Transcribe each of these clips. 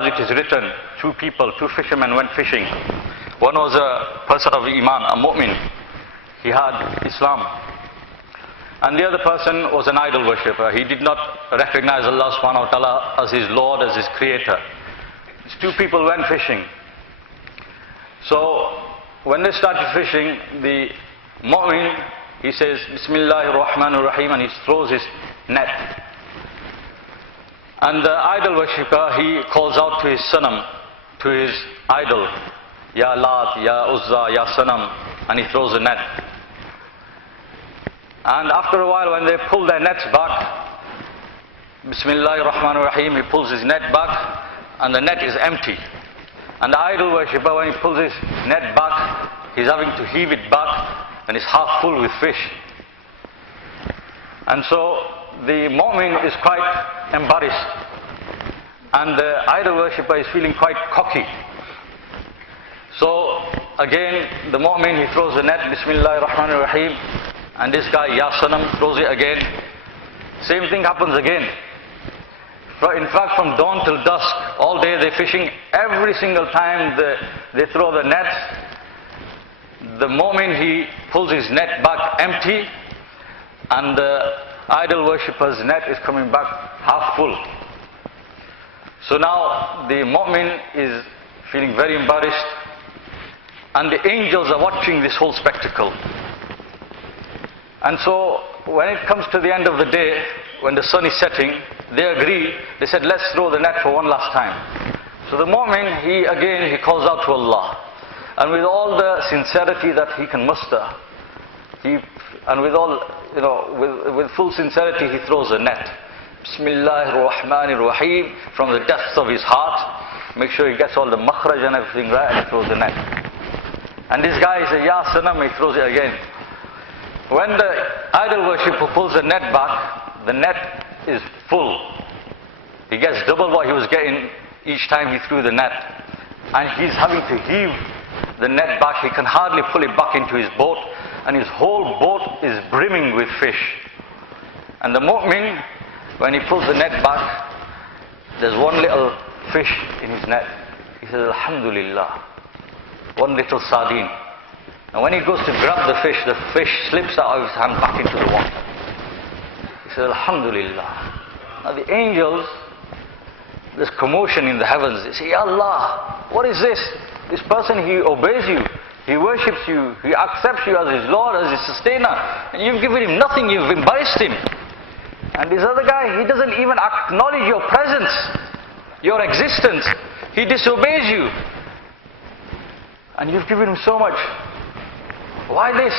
kitabs it is written, two fishermen went fishing. One was a person of Iman, a mu'min. He had Islam. And the other person was an idol worshipper. He did not recognize Allah subhanahu wa ta'ala as his Lord, as his creator. These two people went fishing. So when they started fishing, the mu'min, he says, Bismillahir Rahmanir Rahim, and he throws his net. And the idol worshipper, he calls out to his sanam, to his idol, Ya Lat, Ya Uzza, Ya Sanam, and he throws the net. And after a while, when they pull their nets back, Bismillahir Rahmanir Rahim, he pulls his net back, and the net is empty. And the idol worshipper, when he pulls his net back, he's having to heave it back, and it's half full with fish. And so the mu'min is quite embarrassed, and the idol worshipper is feeling quite cocky. So again, the mu'min, he throws the net, Bismillahir Rahmanir Rahim, and this guy, Ya Sanam, throws it again. Same thing happens again. In fact, from dawn till dusk, all day they're fishing. Every single time they throw the nets, the moment he pulls his net back empty, and the idol worshipper's net is coming back half full. So now the mu'min is feeling very embarrassed, and the angels are watching this whole spectacle. And so when it comes to the end of the day, when the sun is setting, they agree. They said, let's throw the net for one last time. So the mu'min, he calls out to Allah, and with all the sincerity that he can muster, with full sincerity, he throws the net. Bismillahir Rahmanir Rahim, from the depths of his heart. Make sure he gets all the makhraj and everything right, and he throws the net. And this guy says, Ya Sanam, he throws it again. When the idol worshipper pulls the net back, the net is full. He gets double what he was getting each time he threw the net. And he's having to heave the net back. He can hardly pull it back into his boat, and his whole boat is brimming with fish. And the mu'min, when he pulls the net back, there's one little fish in his net. He says, Alhamdulillah, one little sardine. And when he goes to grab the fish slips out of his hand back into the water. He says, Alhamdulillah. Now the angels, there's commotion in the heavens. They say, Ya Allah, what is this? This person, he obeys you, he worships you, he accepts you as his Lord, as his sustainer, and you've given him nothing, you've embarrassed him. And this other guy, he doesn't even acknowledge your presence, your existence. He disobeys you, and you've given him so much. Why this?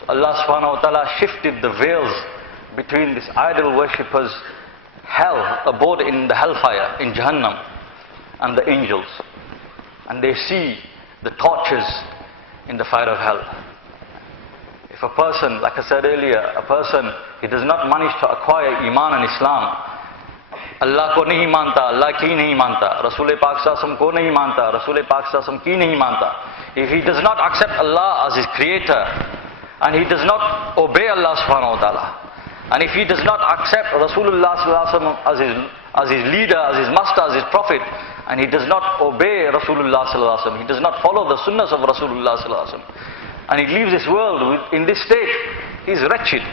So Allah subhanahu wa ta'ala shifted the veils between this idol worshipper's hell, abode in the hellfire, in Jahannam, and the angels. And they see the torches in the fire of hell. If a person, like I said earlier, he does not manage to acquire Iman and Islam, Allah ko nahi manta, Allah ki nahi manta, Rasul Pak Sallallahu ko nahi manta, Rasul Pak Sallallahu ki nahi manta. If he does not accept Allah as his creator, and he does not obey Allah subhanahu wa ta'ala, and if he does not accept Rasulullah sallallahu alaihi wasallam as his leader, as his master, as his prophet, and he does not obey Rasulullah sallallahu alaihi wasallam, he does not follow the sunnahs of Rasulullah sallallahu alaihi wasallam, and he leaves this world in this state, he is wretched.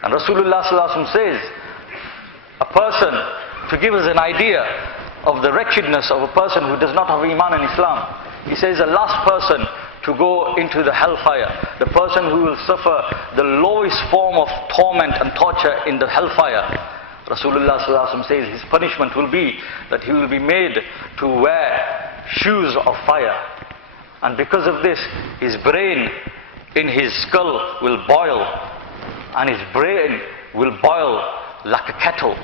And Rasulullah sallallahu alaihi wasallam says, a person, to give us an idea of the wretchedness of a person who does not have Iman and Islam, he says the last person to go into the hellfire, the person who will suffer the lowest form of torment and torture in the hellfire, Rasulullah sallallahu alaihi wasallam says his punishment will be that he will be made to wear shoes of fire. And because of this, his brain in his skull will boil, and his brain will boil like a kettle.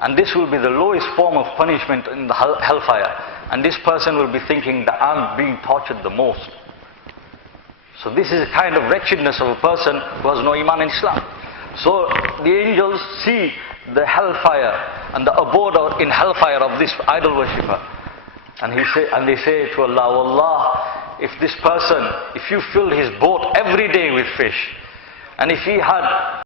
And this will be the lowest form of punishment in the hellfire. And this person will be thinking that I'm being tortured the most. So this is a kind of wretchedness of a person who has no Iman in Islam. So the angels see the hellfire and the abode in hellfire of this idol worshipper. And they say to Allah, Allah, if this person, if you filled his boat every day with fish, and if he had